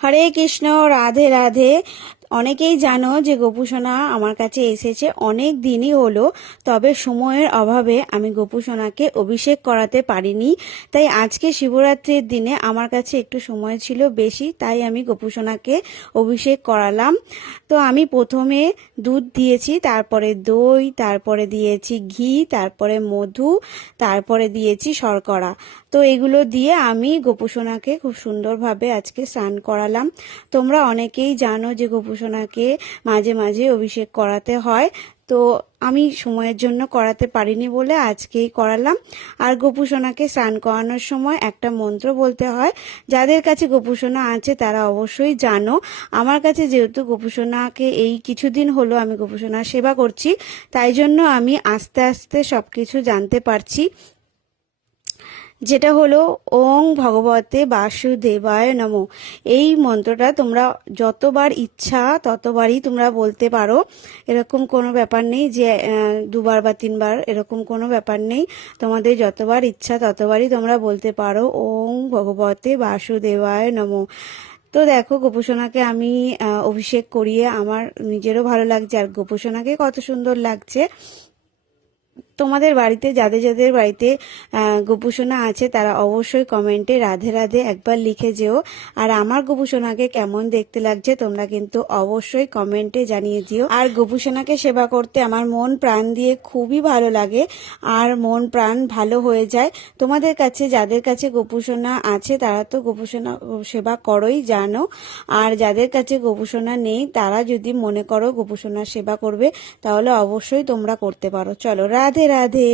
হরে কৃষ্ণ, রাধে রাধে। অনেকেই জানো যে গোপুসোনা আমার কাছে এসেছে অনেক দিনই হলো, তবে সময়ের অভাবে আমি গোপুসোনাকে অভিষেক করাতে পারিনি। তাই আজকে শিবরাত্রির দিনে আমার কাছে একটু সময় ছিল বেশি, তাই আমি গোপুসোনাকে অভিষেক করালাম। তো আমি প্রথমে দুধ দিয়েছি, তারপরে দই, তারপরে দিয়েছি ঘি, তারপরে মধু, তারপরে দিয়েছি শর্করা। তো এগুলো দিয়ে আমি গোপুসোনাকে খুব সুন্দরভাবে আজকে স্নান করালাম। তোমরা অনেকেই জানো যে গোপুসোনাকে মাঝে মাঝে অভিষেক করাতে হয়, তো আমি সময়ের জন্য করাতে পারিনি বলে আজকেই করালাম। আর গোপুসোনাকে স্নান করানোর সময় একটা মন্ত্র বলতে হয়। যাদের কাছে গোপুসোনা আছে তারা অবশ্যই জানো। আমার কাছে যেহেতু গোপুসোনাকে এই কিছুদিন হলো আমি গোপুসোনার সেবা করছি, তাই জন্য আমি আস্তে আস্তে সব কিছু জানতে পারছি। যেটা হলো ওং ভগবতে বাসুদেবায় নমঃ। এই মন্ত্রটা তোমরা যতবার ইচ্ছা ততবারই তোমরা বলতে পারো। এরকম কোনো ব্যাপার নেই যে দুবার বা তিনবার, এরকম কোনো ব্যাপার নেই। তোমাদের যতবার ইচ্ছা ততবারই তোমরা বলতে পারো ওং ভগবতে বাসুদেবায় নমঃ। তো দেখো, গোপুসোনাকে আমি অভিষেক করিয়ে আমার নিজেরও ভালো লাগছে, আর গোপুসোনাকে কত সুন্দর লাগছে। তোমাদের বাড়িতে যাদের যাদের বাড়িতে গোপুসোনা আছে তারা অবশ্যই কমেন্টে রাধে রাধে একবার লিখে যেও। আর আমার গোপুসোনাকে কেমন দেখতে লাগছে তোমরা কিন্তু অবশ্যই কমেন্টে জানিয়ে দিও। আর গোপুসোনাকে সেবা করতে আমার মন প্রাণ দিয়ে খুবই ভালো লাগে, আর মন প্রাণ ভালো হয়ে যায়। তোমাদের কাছে যাদের কাছে গোপুসোনা আছে তারা তো গোপুসোনা সেবা করোই, জানো। আর যাদের কাছে গোপুসোনা নেই তারা যদি মনে করো গোপুসোনার সেবা করবে, তাহলে অবশ্যই তোমরা করতে পারো। চলো, রাধে রাধে।